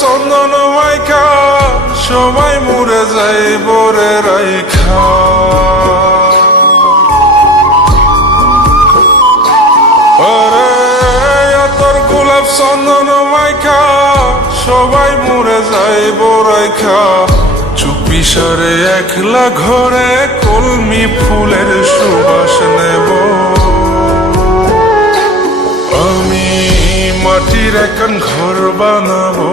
চন্দন মাইকা সবাই মরে যাই বরে রাইখা তোর গোলাপ চন্দন মাইকা সবাই মরে যাই বরাইখা চুপিসারে একলা ঘরে কলমি ফুলের সুবাস নেব আমি মাটির এখন ঘর বানাবো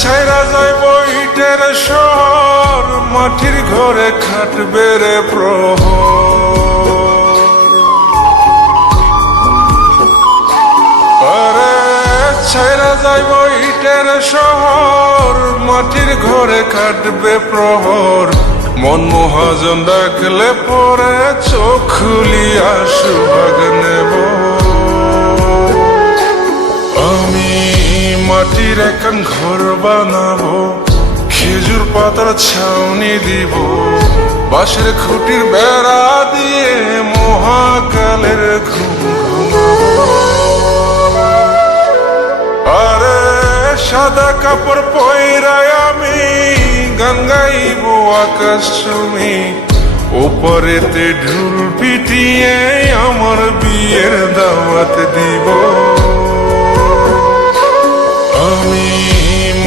ছাইরা যাইব ইটের শহর মাটির ঘরে খাট বেড়ে প্রহ ছাইরা যাইব ইটের শহর মাটির ঘরে কাটবে প্রহর মন মহাজন ডাকলে পরে চোখ খুলিয়া সুভাগ নেব মাটির একখান ঘর বানাবো খেজুর পাতার ছাউনি দিব বাঁশের খুঁটির বেড়া দিয়ে মহাকালের ঘুম আরে সাদা কাপড় পয়রায় আমি গান গাইব আকাশ চুমি ওপরেতে ঢুল পিটিয়ে আমার বিয়ের দাওয়াত দিয়ে